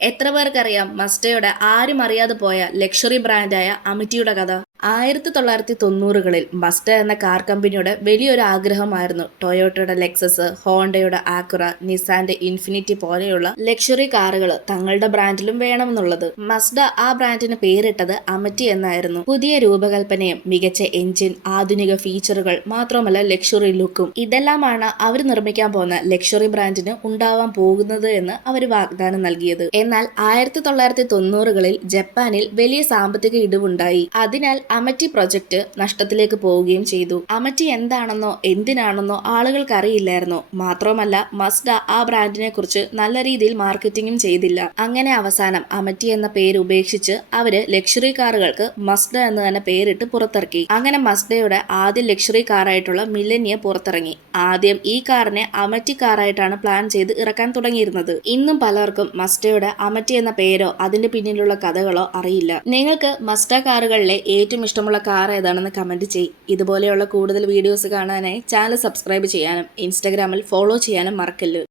എത്ര പേർക്കറിയാം മസ്റ്റയുടെ ആരും അറിയാതെ പോയ ലക്ഷറി ബ്രാൻഡായ അമിറ്റിയുടെ കഥ? 1990കളിൽ മസ്റ്റ എന്ന കാർ കമ്പനിയുടെ വലിയൊരു ആഗ്രഹമായിരുന്നു ടൊയോട്ടയുടെ ലെക്സസ്, ഹോണ്ടയുടെ ആക്കുറ, നിസാന്റെ ഇൻഫിനിറ്റി പോലെയുള്ള ലക്ഷറി കാറുകൾ തങ്ങളുടെ ബ്രാൻഡിലും വേണമെന്നുള്ളത്. മസ്ഡ ആ ബ്രാൻഡിന് പേരിട്ടത് അമിറ്റി എന്നായിരുന്നു. പുതിയ രൂപകൽപ്പനയും മികച്ച എഞ്ചിൻ, ആധുനിക ഫീച്ചറുകൾ, മാത്രമല്ല ലക്ഷറി ലുക്കും, ഇതെല്ലാമാണ് അവർ നിർമ്മിക്കാൻ പോകുന്ന ലക്ഷറി ബ്രാൻഡിന് ഉണ്ടാവാൻ പോകുന്നത് എന്ന് അവർ വാഗ്ദാനം നൽകിയത്. എന്നാൽ 1990കളിൽ ജപ്പാനിൽ വലിയ സാമ്പത്തിക ഇടിവുണ്ടായി. അതിനാൽ അമിറ്റി പ്രൊജക്ട് നഷ്ടത്തിലേക്ക് പോവുകയും ചെയ്തു. അമിറ്റി എന്താണെന്നോ എന്തിനാണെന്നോ ആളുകൾക്ക് അറിയില്ലായിരുന്നു. മാത്രമല്ല മസ്ഡ ആ ബ്രാൻഡിനെ കുറിച്ച് നല്ല രീതിയിൽ മാർക്കറ്റിംഗും ചെയ്തില്ല. അങ്ങനെ അവസാനം അമിറ്റി എന്ന പേര് ഉപേക്ഷിച്ച് അവര് ലക്ഷറി കാറുകൾക്ക് മസ്ഡ എന്ന് തന്നെ പേരിട്ട് പുറത്തിറക്കി. അങ്ങനെ മസ്ഡയുടെ ആദ്യ ലക്ഷറി കാറായിട്ടുള്ള മില്ലനിയ പുറത്തിറങ്ങി. ആദ്യം ഈ കാറിനെ അമിറ്റി കാറായിട്ടാണ് പ്ലാൻ ചെയ്ത് ഇറക്കാൻ തുടങ്ങിയിരുന്നത്. ഇന്നും പലർക്കും മസ്ഡയുടെ അമിറ്റി എന്ന പേരോ അതിന്റെ പിന്നിലുള്ള കഥകളോ അറിയില്ല. നിങ്ങൾക്ക് മസ്ഡ കാറുകളിലെ ഏറ്റവും ഇഷ്ടമുള്ള കാർ ഏതാണെന്ന് കമന്റ് ചെയ്യ്. ഇതുപോലെയുള്ള കൂടുതൽ വീഡിയോസ് കാണാനായി ചാനൽ സബ്സ്ക്രൈബ് ചെയ്യാനും ഇൻസ്റ്റാഗ്രാമിൽ ഫോളോ ചെയ്യാനും മറക്കല്ല്.